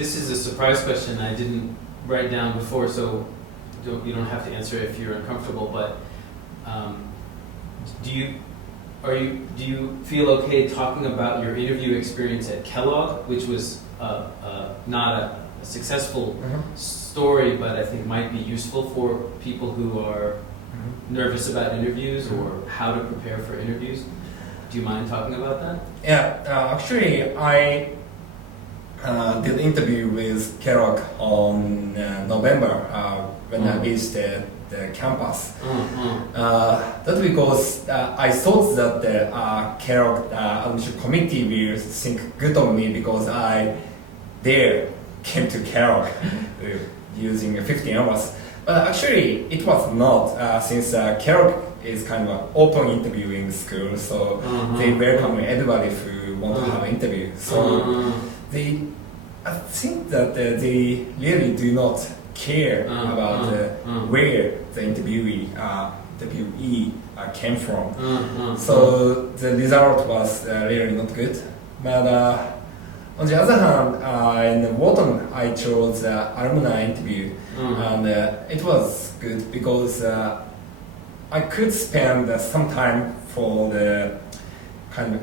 This is a surprise question I didn't write down before, so you don't have to answer it if you're uncomfortable. But do you feel okay talking about your interview experience at Kellogg, which was not a successful story, but I think might be useful for people who are nervous about interviews or how to prepare for interviews? Do you mind talking about that? Yeah, actually, I did an interview with Kellogg on November when I visited the campus. That's because I thought that the Kellogg admission committee will think good of me because I came to Kellogg using 15 hours. But actually, it was not, since Kellogg is kind of an open interviewing school, so they welcome everybody who want to have an interview. So I think that they really do not care about where the interviewee came from. So the result was really not good. But on the other hand, in Wharton, I chose alumni interview, and it was good because I could spend some time for the kind of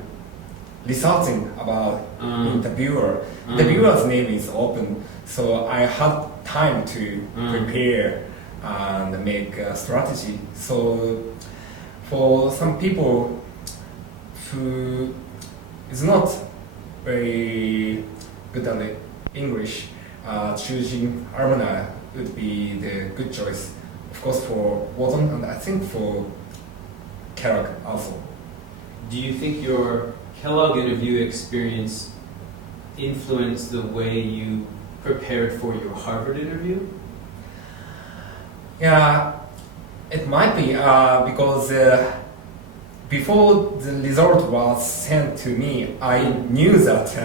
researching about interviewer. The viewer's name is open, so I had time to prepare and make a strategy. So for some people who is not very good at English, choosing alumni would be the good choice. Of course for Wharton, and I think for Kellogg also. Do you think your Kellogg interview experience influenced the way you prepared for your Harvard interview? Yeah, it might be because before the result was sent to me, I knew that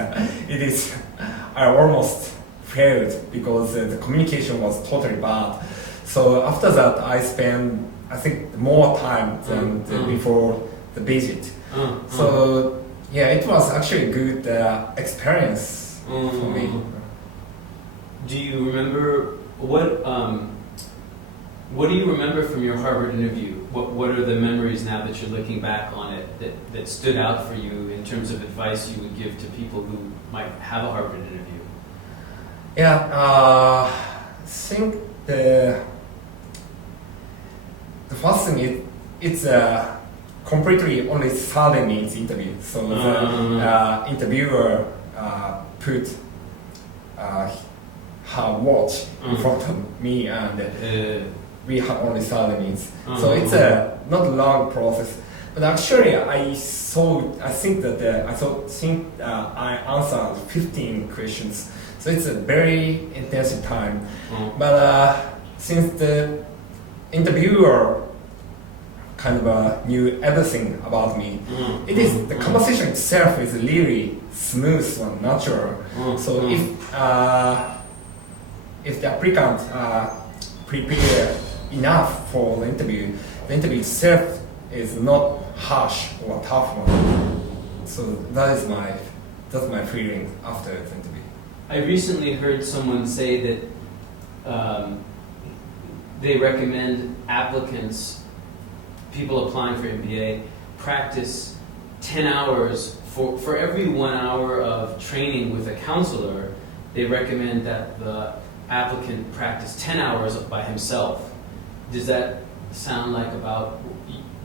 I almost failed because the communication was totally bad. So after that, I spent, I think, more time than before the visit. So yeah, it was actually a good experience for me. Do you remember what do you remember from your Harvard interview? What are the memories now that you're looking back on it that stood out for you in terms of advice you would give to people who might have a Harvard interview? Yeah, I think the first thing it's completely only 30 minutes interview. So the interviewer put her watch in front of me, and we have only 30 minutes. So it's a not long process. But actually, I think I answered 15 questions. So it's a very intensive time. But since the interviewer kind of knew everything about me, the conversation itself is really smooth and natural. So if the applicant prepare enough for the interview itself is not harsh or tough one. So that's my feeling after the interview. I recently heard someone say that they recommend applicants, people applying for MBA, practice 10 hours for every 1 hour of training with a counselor. They recommend that the applicant practice 10 hours by himself. Does that sound like about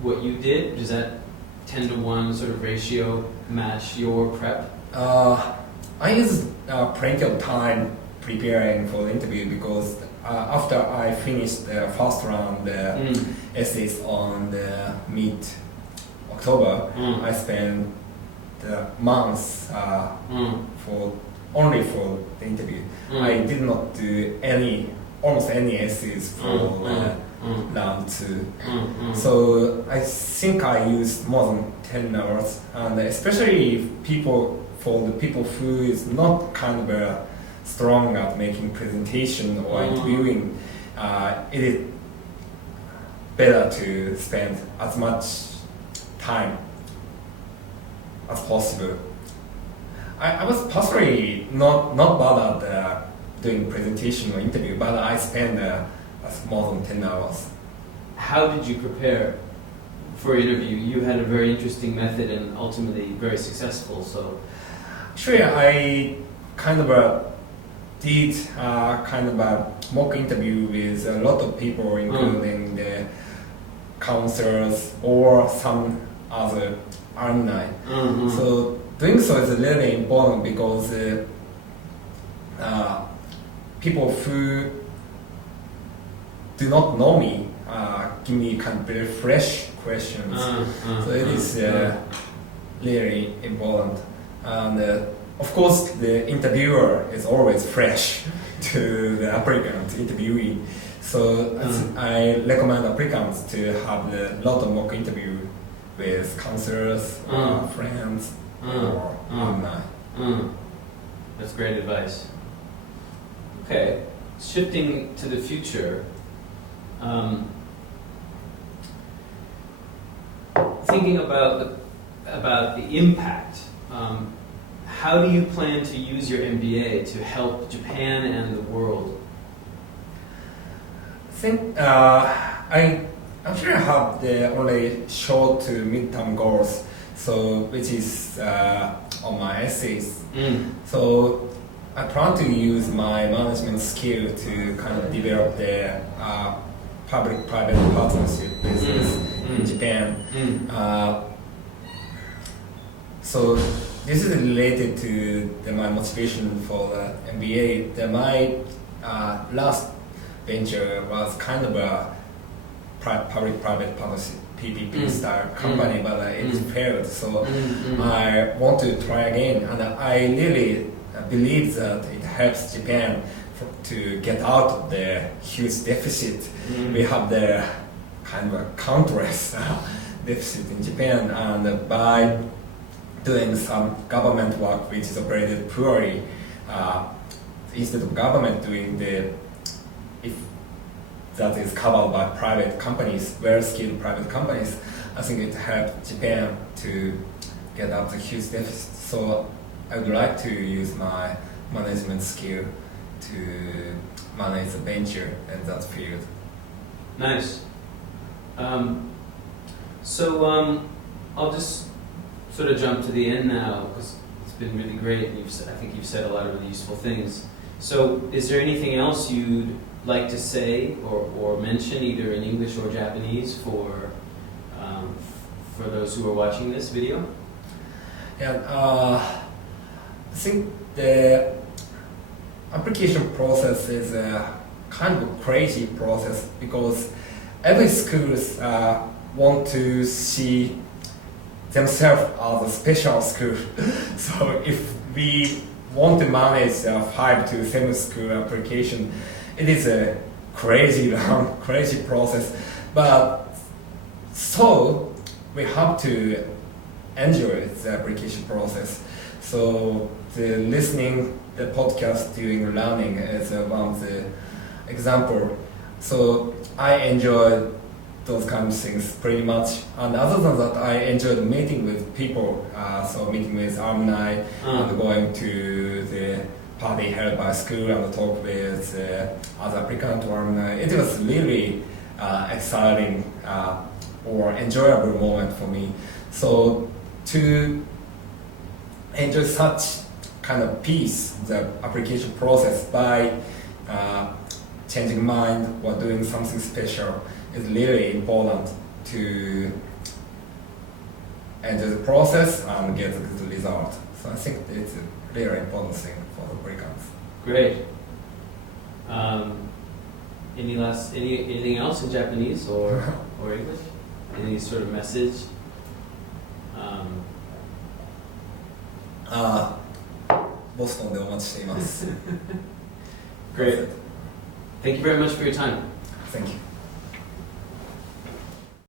what you did? Does that 10-to-1 sort of ratio match your prep? I used plenty of time preparing for the interview because after I finished the first round essays on the mid-October, I spent months only for the interview. I did not do almost any essays for round 2. So I think I used more than 10 hours, and especially for the people who is not kind of strong at making presentation or interviewing, it is better to spend as much time as possible. I was personally not bad at doing presentation or interview, but I spent more than 10 hours. How did you prepare for an interview? You had a very interesting method and ultimately very successful. So, actually, I kind of did kind of a mock interview with a lot of people, including the counselors or some other alumni. Mm-hmm. So doing so is really important because people who do not know me give me kind of very fresh questions. So it is really important. And of course, the interviewer is always fresh to the applicant interviewee. So I recommend applicants to have a lot of mock interview with counselors, friends, or alumni. That's great advice. Okay, shifting to the future. Thinking about the impact, how do you plan to use your MBA to help Japan and the world? I think I actually have the only short to mid-term goals, so which is on my essays. So I plan to use my management skill to kind of develop the public-private partnership business in Japan. So this is related to my motivation for the MBA. My last venture was kind of a public-private partnership PPP style company, but it failed. So I want to try again, and I really believe that it helps Japan to get out of the huge deficit. We have the kind of a countless deficit in Japan, and by doing some government work which is operated poorly, instead of government doing if that is covered by private companies, well-skilled private companies, I think it helped Japan to get out of the huge deficit. So I would like to use my management skill to manage a venture in that field. Nice. I'll just sort of jump to the end now because it's been really great. And I think you've said a lot of really useful things. So, is there anything else you'd like to say or mention, either in English or Japanese, for those who are watching this video? Yeah, I think the application process is a kind of crazy process because every schools want to see themselves as a special school. So if we want to manage a 5 to 7 school application, it is a crazy long, crazy process. But so we have to enjoy the application process. So the listening, the podcast during learning is one of the example. So I enjoyed those kind of things pretty much. And other than that, I enjoyed meeting with people. So meeting with alumni and going to the party held by school and talk with other applicant alumni. It was really exciting or enjoyable moment for me. So to enjoy such kind of piece, the application process by changing mind or doing something special is really important to enjoy the process and get a good result. So I think it's a really important thing for the applicants. Great. Anything else in Japanese or English? Any sort of message? Boston でお待ちしています。 Great. Thank you very much for your time. Thank you.